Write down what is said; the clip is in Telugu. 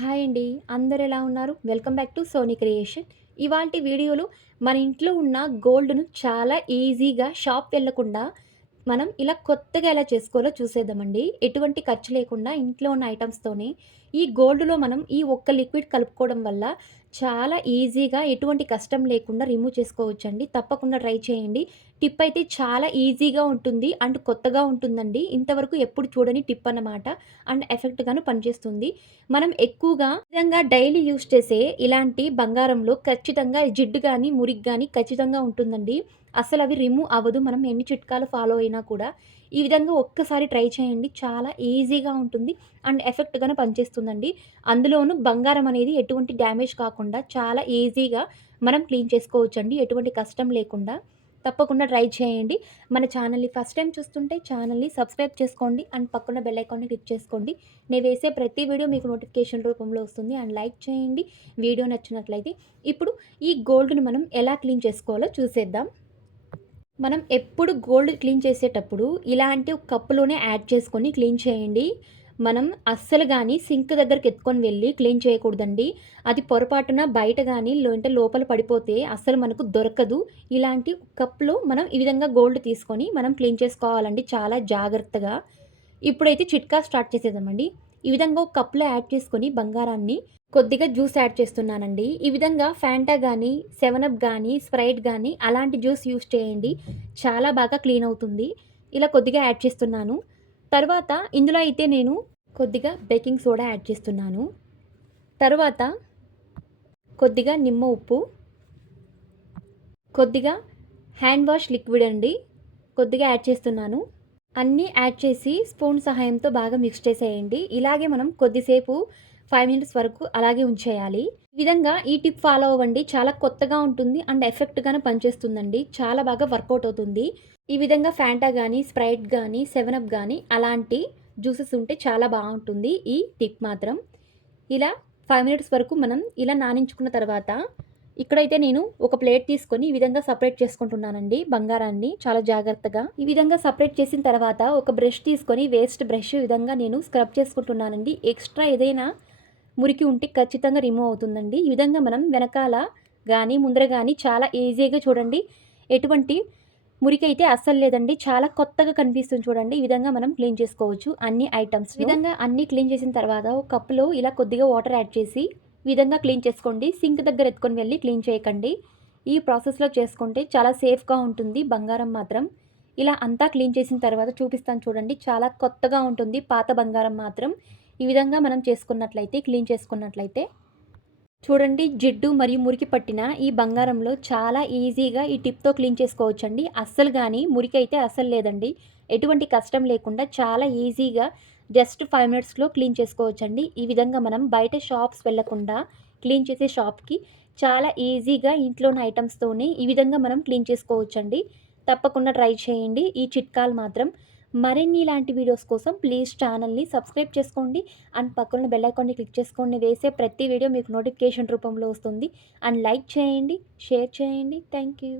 హాయ్ అండి. అందరు ఎలా ఉన్నారు? Welcome back to Sony creation. ఇవాళ వీడియోలో మన ఇంట్లో ఉన్న గోల్డ్ను చాలా ఈజీగా షాప్ వెళ్ళకుండా మనం ఇలా కొత్తగా ఎలా చేసుకోవాలో చూసేద్దామండి. ఎటువంటి ఖర్చు లేకుండా ఇంట్లో ఉన్న ఐటమ్స్తోనే ఈ గోల్డ్లో మనం ఈ ఒక్క లిక్విడ్ కలుపుకోవడం వల్ల చాలా ఈజీగా ఎటువంటి కష్టం లేకుండా రిమూవ్ చేసుకోవచ్చండి. తప్పకుండా ట్రై చేయండి. టిప్ అయితే చాలా ఈజీగా ఉంటుంది అండ్ కొత్తగా ఉంటుందండి. ఇంతవరకు ఎప్పుడు చూడని టిప్ అన్నమాట అండ్ ఎఫెక్ట్గాను పనిచేస్తుంది. మనం ఎక్కువగా విధంగా డైలీ యూస్ చేసే ఇలాంటి బంగారంలో ఖచ్చితంగా జిడ్డు కానీ మురికి కానీ ఖచ్చితంగా ఉంటుందండి. అసలు అవి రిమూవ్ అవ్వదు. మనం ఎన్ని చిట్కాలు ఫాలో అయినా కూడా ఈ విధంగా ఒక్కసారి ట్రై చేయండి. చాలా ఈజీగా ఉంటుంది అండ్ ఎఫెక్ట్గానే పనిచేస్తుందండి. అందులోనూ బంగారం అనేది ఎటువంటి డ్యామేజ్ కాకుండా చాలా ఈజీగా మనం క్లీన్ చేసుకోవచ్చండి. ఎటువంటి కష్టం లేకుండా తప్పకుండా ట్రై చేయండి. మన ఛానల్ని ఫస్ట్ టైం చూస్తుంటే ఛానల్ని సబ్స్క్రైబ్ చేసుకోండి అండ్ పక్కన బెల్ ఐకాన్ని క్లిక్ చేసుకోండి. నేను వేసే ప్రతి వీడియో మీకు నోటిఫికేషన్ రూపంలో వస్తుంది. అండ్ లైక్ చేయండి. వీడియో నచ్చినట్లయితే ఇప్పుడు ఈ గోల్డ్ని మనం ఎలా క్లీన్ చేసుకోవాలో చూసేద్దాం. మనం ఎప్పుడు గోల్డ్ క్లీన్ చేసేటప్పుడు ఇలాంటి కప్పులోనే యాడ్ చేసుకొని క్లీన్ చేయండి. మనం అస్సలు కానీ సింక్ దగ్గరికి ఎత్తుకొని వెళ్ళి క్లీన్ చేయకూడదండి. అది పొరపాటున బయట కానీ అంటే లోపల పడిపోతే అస్సలు మనకు దొరకదు. ఇలాంటి కప్లో మనం ఈ విధంగా గోల్డ్ తీసుకొని మనం క్లీన్ చేసుకోవాలండి చాలా జాగ్రత్తగా. ఇప్పుడైతే చిట్కా స్టార్ట్ చేసేద్దామండి. ఈ విధంగా ఒక కప్లో యాడ్ చేసుకొని బంగారాన్ని కొద్దిగా జ్యూస్ యాడ్ చేస్తున్నానండి. ఈ విధంగా ఫ్యాంటా కానీ సెవెనప్ కానీ స్ప్రైట్ కానీ అలాంటి జ్యూస్ యూస్ చేయండి. చాలా బాగా క్లీన్ అవుతుంది. ఇలా కొద్దిగా యాడ్ చేస్తున్నాను. తర్వాత ఇందులో అయితే నేను కొద్దిగా బేకింగ్ సోడా యాడ్ చేస్తున్నాను. తర్వాత కొద్దిగా నిమ్మ ఉప్పు కొద్దిగా హ్యాండ్ వాష్ లిక్విడ్ అండి. కొద్దిగా యాడ్ చేస్తున్నాను. అన్నీ యాడ్ చేసి స్పూన్ సహాయంతో బాగా మిక్స్ చేసేయండి. ఇలాగే మనం కొద్దిసేపు ఫైవ్ మినిట్స్ వరకు అలాగే ఉంచేయాలి. ఈ విధంగా ఈ టిప్ ఫాలో అవ్వండి. చాలా కొత్తగా ఉంటుంది అండ్ ఎఫెక్ట్గానే పనిచేస్తుందండి. చాలా బాగా వర్కౌట్ అవుతుంది. ఈ విధంగా ఫ్యాంటా కానీ స్ప్రైట్ కానీ సెవెన్ అప్ కానీ అలాంటి జ్యూసెస్ ఉంటే చాలా బాగుంటుంది ఈ టిప్ మాత్రం. ఇలా ఫైవ్ మినిట్స్ వరకు మనం ఇలా నానించుకున్న తర్వాత ఇక్కడైతే నేను ఒక ప్లేట్ తీసుకొని ఈ విధంగా సపరేట్ చేసుకుంటున్నానండి బంగారాన్ని చాలా జాగ్రత్తగా. ఈ విధంగా సపరేట్ చేసిన తర్వాత ఒక బ్రష్ తీసుకొని వేస్ట్ బ్రష్ విధంగా నేను స్క్రబ్ చేసుకుంటున్నానండి. ఎక్స్ట్రా ఏదైనా మురికి ఉంటే ఖచ్చితంగా రిమూవ్ అవుతుందండి. ఈ విధంగా మనం వెనకాల కానీ ముందర కానీ చాలా ఈజీగా చూడండి. ఎటువంటి మురికి అయితే అస్సలు లేదండి. చాలా కొత్తగా కనిపిస్తుంది చూడండి. ఈ విధంగా మనం క్లీన్ చేసుకోవచ్చు అన్ని ఐటమ్స్ విధంగా అన్ని క్లీన్ చేసిన తర్వాత ఒక కప్పులో ఇలా కొద్దిగా వాటర్ యాడ్ చేసి విధంగా క్లీన్ చేసుకోండి. సింక్ దగ్గర ఎత్తుకొని వెళ్ళి క్లీన్ చేయకండి. ఈ ప్రాసెస్లో చేసుకుంటే చాలా సేఫ్గా ఉంటుంది. బంగారం మాత్రం. ఇలా అంతా క్లీన్ చేసిన తర్వాత చూపిస్తాను చూడండి. చాలా కొత్తగా ఉంటుంది. పాత బంగారం మాత్రం. ఈ విధంగా మనం చేసుకున్నట్లయితే క్లీన్ చేసుకున్నట్లయితే. చూడండి జిడ్డు మరియు మురికి పట్టిన ఈ బంగారంలో చాలా ఈజీగా ఈ టిప్తో క్లీన్ చేసుకోవచ్చండి. అస్సలు కానీ మురికి అయితే అస్సలు లేదండి. ఎటువంటి కష్టం లేకుండా చాలా ఈజీగా జస్ట్ ఫైవ్ మినిట్స్లో క్లీన్ చేసుకోవచ్చండి. ఈ విధంగా మనం బయట షాప్స్ వెళ్ళకుండా క్లీన్ చేసే షాప్కి చాలా ఈజీగా ఇంట్లోని ఐటమ్స్తోనే ఈ విధంగా మనం క్లీన్ చేసుకోవచ్చండి. తప్పకుండా ట్రై చేయండి. ఈ చిట్కాలు మాత్రం మరిన్ని ఇలాంటి వీడియోస్ కోసం ప్లీజ్ ఛానల్ని సబ్స్క్రైబ్ చేసుకోండి. అండ్ పక్కన బెల్ ఐకాన్ని క్లిక్ చేసుకోండి వేసే ప్రతి వీడియో మీకు నోటిఫికేషన్ రూపంలో వస్తుంది. అండ్ లైక్ చేయండి షేర్ చేయండి. Thank you.